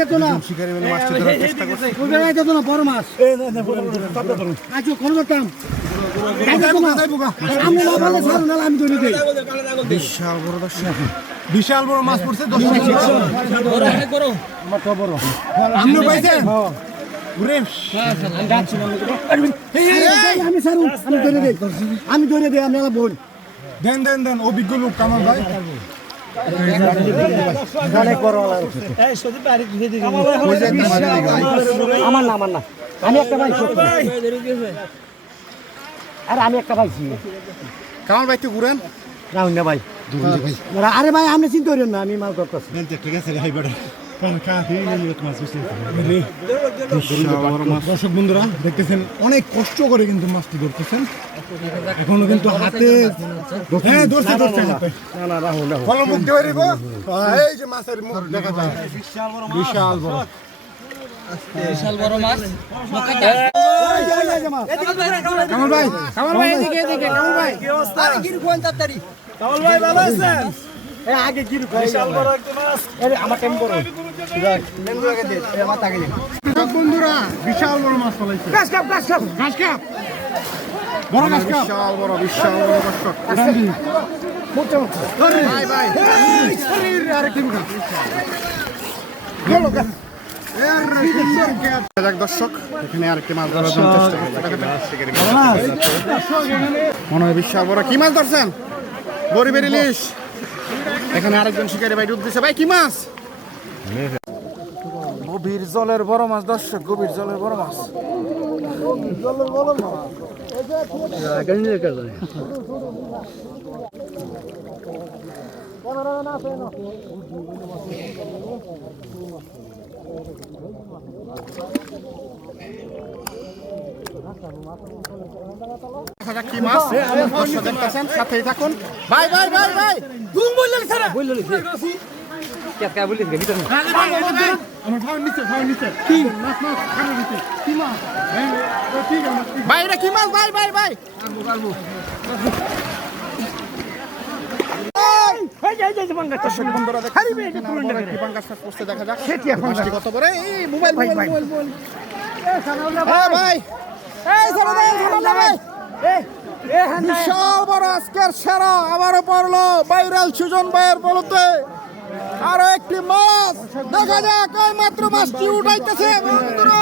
যেত না শিকারি মানে মাছটা ধরার চেষ্টা করছে। ওই জায়গায় যেত না বড় মাছ আজকে খবর করতাম আমি না বলে ছাড়ো না আমি ধরে দিই বিশাল বড় দর্শক, বিশাল বড় মাছ পড়ছে দর্শক। আমার তো বড় আপনি পাইছেন ঘুরে আমি ছাড়ু আমি ধরে দিই আমি বল দেন দেন দেন অভিজ্ঞ লোক কামাল ভাই। অনেক বড় আমার না আমি একটা পাইছি আরে আমি একটা পাইছি কামাল ভাই তো ঘুরেন রাহুল না ভাই আরে ভাই আপনি চিন্তা করেন না আমি মাল করতেছি দর্শক বন্ধুরা দেখতেছেন অনেক কষ্ট করে কিন্তু মাছটি ধরতেছেন, এখনো কিন্তু হাতে হ্যাঁ ধরছে ধরছে ফল মুখ দিয়ে দিব। এই যে মাছের মুখ দেখা যায় বিশাল বড় মাছ। কামাল ভাই এদিকে কামাল ভাই কি অবস্থা? কামাল ভাই ভালো আছেন? আগে কি বিশাল বড় একটা মাছ আমার টাইম বড় বন্ধুরা বিশাল বড় মাছ ফলাইছে। ঘাস কাপ বড় ঘাস কাপ বিশাল বড় দর্শক। ভাই ভাই আরেকটি মুখা দর্শক, এখানে আরেকটি মাছ ধরার জন্য চেষ্টা করছে। মনে হয় বিশাল বড় কি মাছ ধরছেন? গরিবের ইলিশ। এখানে আরেকজন শিকারি ভাই ডুব দিচ্ছে। ভাই কি মাছ? গভীর জলের বড় মাছ দর্শক, গভীর জলের বড় মাছ। কি মাছ দেখতেছেন, সাথেই থাকুন। ভাই ভাই ভাই ভাই ভাই এটা কি মাছ? ভাই ভাই ভাই দেখা যাক কত বড়। এই মোবাইল ভাই বিশাল বড় আজকের সেরা আবারও পড়লো ভাইরাল সুজন ভাইয়ের বলতে। আরো একটি মাছ দেখা যাক, এই মাত্র মাছটি উঠাইতেছে বন্ধুরা।